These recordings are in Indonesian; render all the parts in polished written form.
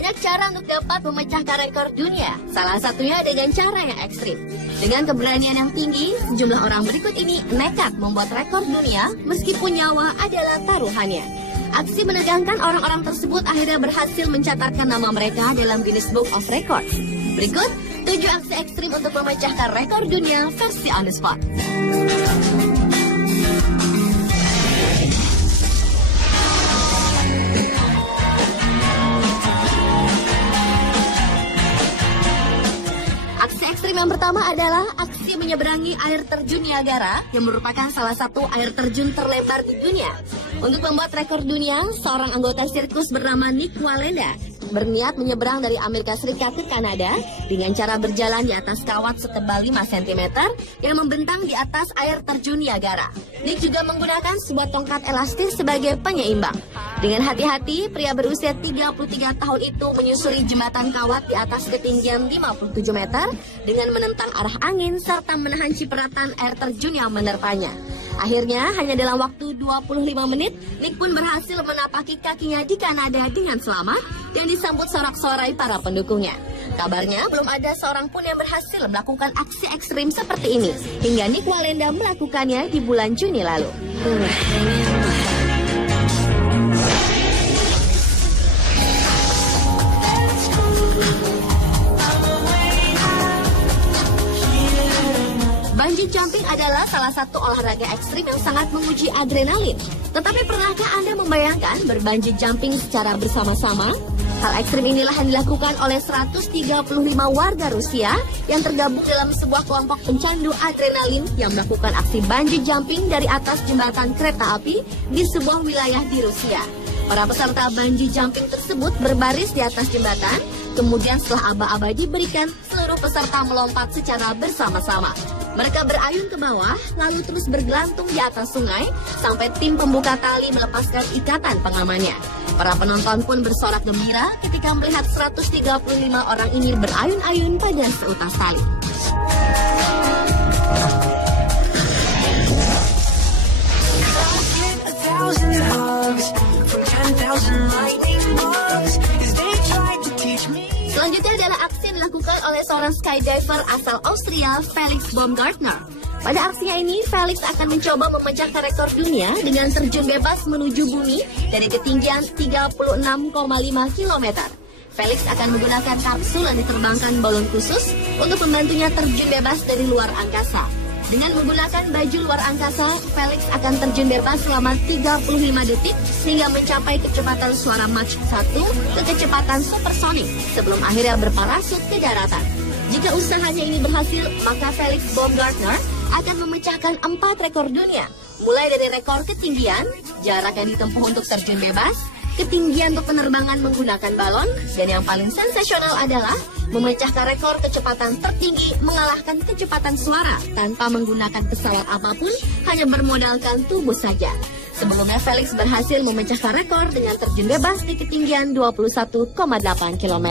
Banyak cara untuk dapat memecahkan rekor dunia. Salah satunya dengan cara yang ekstrim. Dengan keberanian yang tinggi, sejumlah orang berikut ini nekat membuat rekor dunia meskipun nyawa adalah taruhannya. Aksi menegangkan orang-orang tersebut akhirnya berhasil mencatatkan nama mereka dalam Guinness Book of Records. Berikut 7 aksi ekstrim untuk memecahkan rekor dunia versi on the spot. Yang pertama adalah aksi menyeberangi air terjun Niagara yang merupakan salah satu air terjun terlebar di dunia. Untuk membuat rekor dunia, seorang anggota sirkus bernama Nick Wallenda berniat menyeberang dari Amerika Serikat ke Kanada dengan cara berjalan di atas kawat setebal 5 cm yang membentang di atas air terjun Niagara. Nick juga menggunakan sebuah tongkat elastis sebagai penyeimbang. Dengan hati-hati, pria berusia 33 tahun itu menyusuri jembatan kawat di atas ketinggian 57 meter dengan menentang arah angin serta menahan cipratan air terjun yang menerpanya. Akhirnya, hanya dalam waktu 25 menit, Nick pun berhasil menapaki kakinya di Kanada dengan selamat dan disambut sorak-sorai para pendukungnya. Kabarnya, belum ada seorang pun yang berhasil melakukan aksi ekstrim seperti ini, hingga Nick Wallenda melakukannya di bulan Juni lalu. Bungee jumping adalah salah satu olahraga ekstrim yang sangat menguji adrenalin. Tetapi pernahkah Anda membayangkan berbungee jumping secara bersama-sama? Hal ekstrim inilah yang dilakukan oleh 135 warga Rusia yang tergabung dalam sebuah kelompok pencandu adrenalin yang melakukan aksi bungee jumping dari atas jembatan kereta api di sebuah wilayah di Rusia. Para peserta bungee jumping tersebut berbaris di atas jembatan, kemudian setelah aba-aba diberikan, seluruh peserta melompat secara bersama-sama. Mereka berayun ke bawah, lalu terus bergelantung di atas sungai, sampai tim pembuka tali melepaskan ikatan pengamannya. Para penonton pun bersorak gembira ketika melihat 135 orang ini berayun-ayun pada seutas tali. Selanjutnya adalah aksi yang dilakukan oleh seorang skydiver asal Austria, Felix Baumgartner. Pada aksinya ini, Felix akan mencoba memecahkan rekor dunia dengan terjun bebas menuju bumi dari ketinggian 36,5 km. Felix akan menggunakan kapsul yang diterbangkan balon khusus untuk membantunya terjun bebas dari luar angkasa. Dengan menggunakan baju luar angkasa, Felix akan terjun bebas selama 35 detik hingga mencapai kecepatan suara Mach 1 ke kecepatan supersonik sebelum akhirnya berparasut ke daratan. Jika usahanya ini berhasil, maka Felix Baumgartner akan memecahkan 4 rekor dunia, mulai dari rekor ketinggian, jarak yang ditempuh untuk terjun bebas, ketinggian untuk penerbangan menggunakan balon, dan yang paling sensasional adalah memecahkan rekor kecepatan tertinggi mengalahkan kecepatan suara tanpa menggunakan pesawat apapun, hanya bermodalkan tubuh saja. Sebelumnya Felix berhasil memecahkan rekor dengan terjun bebas di ketinggian 21,8 km.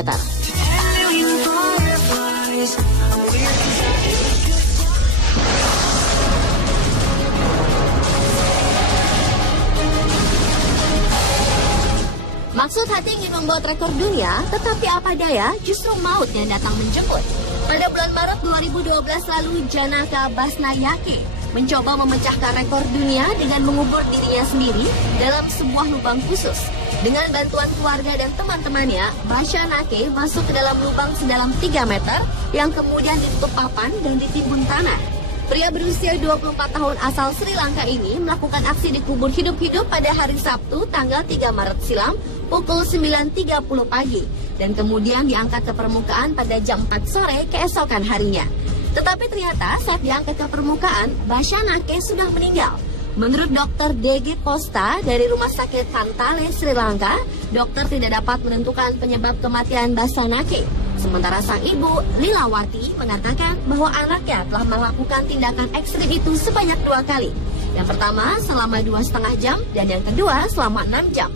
Maksud hati ingin membuat rekor dunia, tetapi apa daya, justru maut yang datang menjemput. Pada bulan Maret 2012 lalu, Janaka Basnayake mencoba memecahkan rekor dunia dengan mengubur dirinya sendiri dalam sebuah lubang khusus. Dengan bantuan keluarga dan teman-temannya, Basnayake masuk ke dalam lubang sedalam 3 meter yang kemudian ditutup papan dan ditimbun tanah. Pria berusia 24 tahun asal Sri Lanka ini melakukan aksi dikubur hidup-hidup pada hari Sabtu tanggal 3 Maret silam pukul 9.30 pagi dan kemudian diangkat ke permukaan pada jam 4 sore keesokan harinya. Tetapi ternyata saat diangkat ke permukaan, Basnayake sudah meninggal. Menurut Dr. D.G. Posta dari Rumah Sakit Tantale, Sri Lanka, dokter tidak dapat menentukan penyebab kematian Basnayake. Sementara sang ibu, Lilawati, mengatakan bahwa anaknya telah melakukan tindakan ekstrim itu sebanyak 2 kali. Yang pertama selama 2,5 jam dan yang kedua selama 6 jam.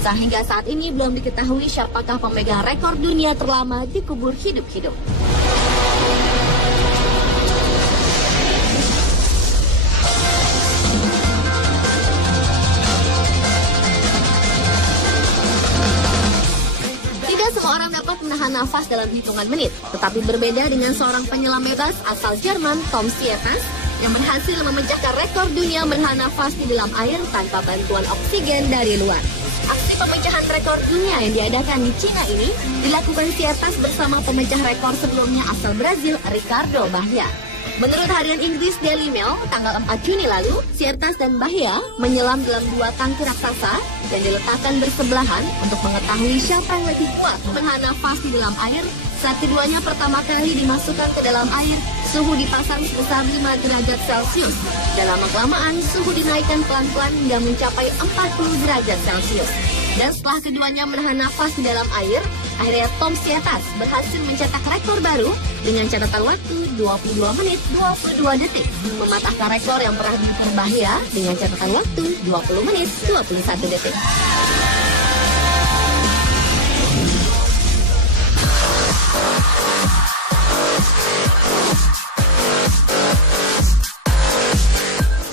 Sehingga saat ini belum diketahui siapakah pemegang rekor dunia terlama dikubur hidup-hidup. menahan nafas dalam hitungan menit. Tetapi berbeda dengan seorang penyelam bebas asal Jerman, Tom Sietas, yang berhasil memecahkan rekor dunia menahan nafas di dalam air tanpa bantuan oksigen dari luar. Aksi pemecahan rekor dunia yang diadakan di Cina ini dilakukan Sietas bersama pemecah rekor sebelumnya asal Brazil, Ricardo Bahia. Menurut harian Inggris Daily Mail, tanggal 4 Juni lalu, Sietas dan Bahia menyelam dalam 2 tangki raksasa yang diletakkan bersebelahan untuk mengetahui siapa yang lebih kuat menahan nafas di dalam air saat keduanya pertama kali dimasukkan ke dalam air. Suhu dipasang sebesar 5 derajat Celcius. Dan lama-kelamaan, suhu dinaikkan pelan-pelan hingga mencapai 40 derajat Celcius. Dan setelah keduanya menahan nafas di dalam air, akhirnya Tom Sietas berhasil mencetak rekor baru dengan catatan waktu 22 menit 22 detik, mematahkan rekor yang pernah diputar Bahia dengan catatan waktu 20 menit 21 detik.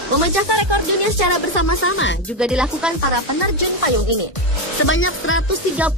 Memecahkan rekor dunia secara bersama-sama juga dilakukan para penerjun payung ini. Sebanyak 138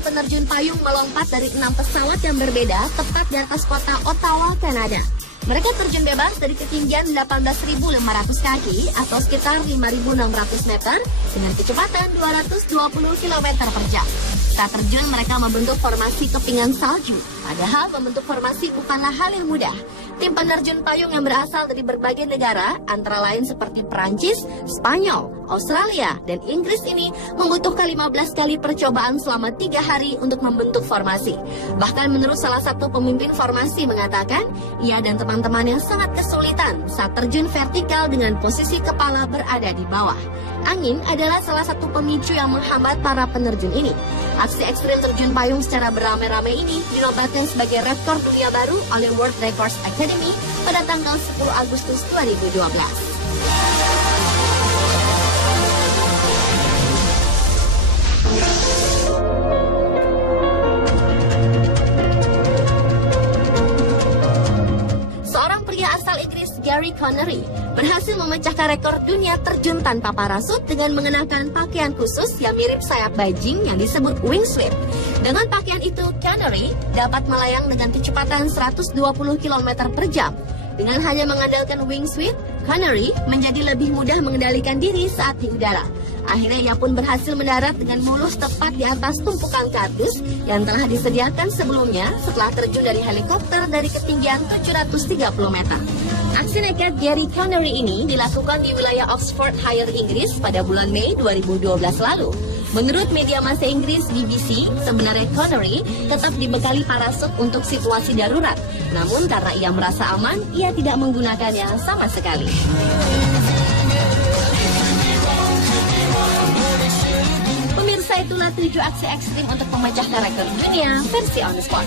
penerjun payung melompat dari 6 pesawat yang berbeda tepat di atas kota Ottawa, Kanada. Mereka terjun bebas dari ketinggian 18.500 kaki atau sekitar 5.600 meter dengan kecepatan 220 km per jam. Saat terjun, mereka membentuk formasi kepingan salju. Padahal membentuk formasi bukanlah hal yang mudah. Tim penerjun payung yang berasal dari berbagai negara, antara lain seperti Perancis, Spanyol, Australia, dan Inggris ini membutuhkan 15 kali percobaan selama 3 hari untuk membentuk formasi. Bahkan menurut salah satu pemimpin formasi mengatakan, ia dan teman-temannya sangat kesulitan saat terjun vertikal dengan posisi kepala berada di bawah. Angin adalah salah satu pemicu yang menghambat para penerjun ini. Aksi ekstrim terjun payung secara beramai-ramai ini dinobatkan sebagai rekor dunia baru oleh World Records Academy pada tanggal 10 Agustus 2012. Gary Connery berhasil memecahkan rekor dunia terjun tanpa parasut dengan mengenakan pakaian khusus yang mirip sayap bajing yang disebut wingsuit. Dengan pakaian itu, Connery dapat melayang dengan kecepatan 120 km per jam. Dengan hanya mengandalkan wingsuit, Connery menjadi lebih mudah mengendalikan diri saat di udara. Akhirnya ia pun berhasil mendarat dengan mulus tepat di atas tumpukan kardus yang telah disediakan sebelumnya setelah terjun dari helikopter dari ketinggian 730 meter. Aksi nekat Gary Connery ini dilakukan di wilayah Oxfordshire, Inggris pada bulan Mei 2012 lalu. Menurut media massa Inggris BBC, sebenarnya Connery tetap dibekali parasut untuk situasi darurat. Namun karena ia merasa aman, ia tidak menggunakannya sama sekali. Pemirsa, itulah 7 aksi ekstrim untuk memecahkan rekor dunia versi on the spot.